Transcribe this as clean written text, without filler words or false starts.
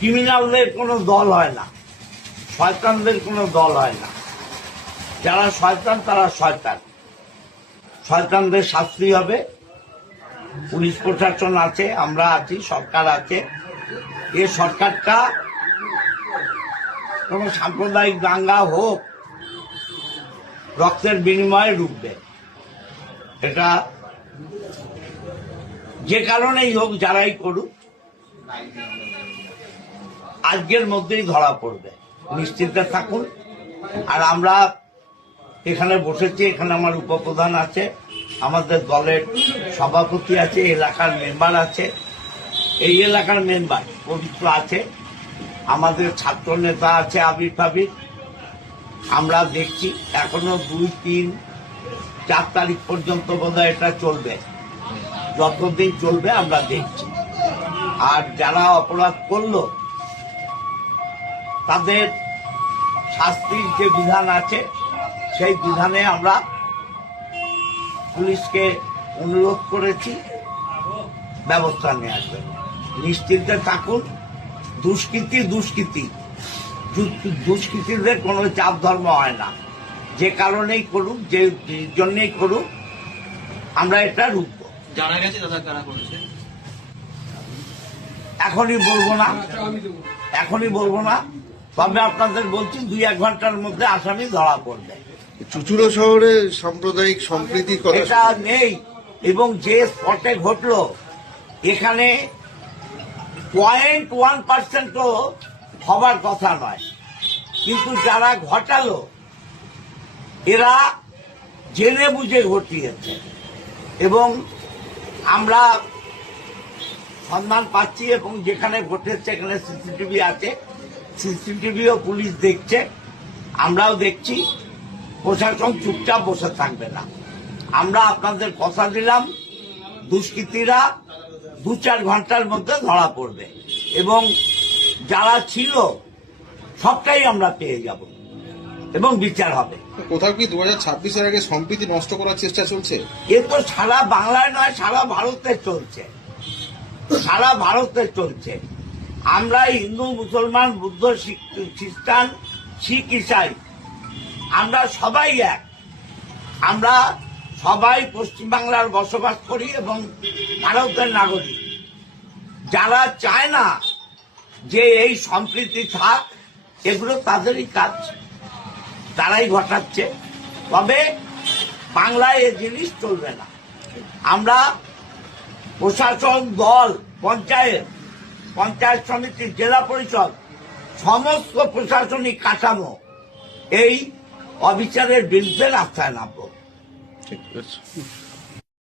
ক্রিমিনালদের কোনো দল হয় না, শয়তানদের কোনো দল হয় না। যারা শয়তান তারা শয়তান, শয়তানদের শাস্তি হবে। পুলিশ প্রশাসন আছে, আমরা আছি, সরকার আছে। এই সরকারটা কোন সাম্প্রদায়িক দাঙ্গা হোক রক্তের বিনিময়ে রুখবে। এটা যে কারণেই হোক, যারাই করুক আজকের মধ্যেই ধরা পড়বে, নিশ্চিন্তে থাকুন। আর আমরা এখানে বসেছি, এখানে আমার উপপ্রধান আছে, আমাদের দলের সভাপতি আছে, এলাকার মেম্বার আছে, এই এলাকার মেম্বার পবিত্র আছে, আমাদের ছাত্র নেতা আছে আবির ফাবির। আমরা দেখছি এখনো 2, 3, 4 তারিখ পর্যন্ত বোধহয় এটা চলবে, যতদিন চলবে আমরা দেখছি। আর যারা অপরাধ করলো তাদের শাস্তির যে বিধান আছে সেই বিধানে আমরা পুলিশকে অনুরোধ করেছি ব্যবস্থা নেওয়ার জন্য। নিশ্চিন্তে থাকুন। দুষ্কৃতীদের কোনো চাপ ধর্ম হয় না। যে কারণেই করুক, যে জন্যই করুক, আমরা এটা রুখবো। জানা গেছে দাদা কারা করেছে? এখনই বলবো না, তবে আপনাদের বলছি 2-1 ঘন্টার মধ্যে আসামি ধরা পড়বে। চুঁচুড়া শহরে সাম্প্রদায়িক সম্প্রীতি এটা নেই, এবং যে স্পটে ঘটলো এখানে 0.1% হবার কথা নয়, কিন্তু যারা ঘটালো এরা জেনে বুঝে ঘটিয়েছে। এবং আমরা সম্মান পাচ্ছি, এবং যেখানে ঘটেছে এখানে সিসিটিভি আছে, সিসিটিভিও পুলিশ দেখছে, আমরাও দেখছি। প্রশাসন চুপচাপ বসে থাকবে না। আমরা আপনাদের কথা দিলাম, দুষ্কৃতীরা 2-4 ঘন্টার মধ্যে ধরা পড়বে, এবং যারা ছিল সবটাই আমরা পেয়ে যাব এবং বিচার হবে। কোথাও কি 2026-এর আগে সম্প্রীতি নষ্ট করার চেষ্টা চলছে? এ তো সারা বাংলায় নয়, সারা ভারতে চলছে, সারা ভারতে চলছে। আমরা হিন্দু, মুসলমান, বুদ্ধ, খ্রিস্টান, শিখ, ইসাই, আমরা সবাই এক। আমরা সবাই পশ্চিমবাংলার বসবাস করি এবং ভারতের নাগরিক। যারা চায় না যে এই সম্প্রীতি থাক, এগুলো তাদেরই কাজ, তারাই ঘটাচ্ছে। তবে বাংলায় এ জিনিস চলবে না। আমরা প্রশাসন, দল, পঞ্চায়েত সমিতি, জেলা পরিষদ, সমস্ত প্রশাসনিক কাঠামো এই অবিচারের বিরুদ্ধে রাস্তায় নামবো। ঠিক আছে।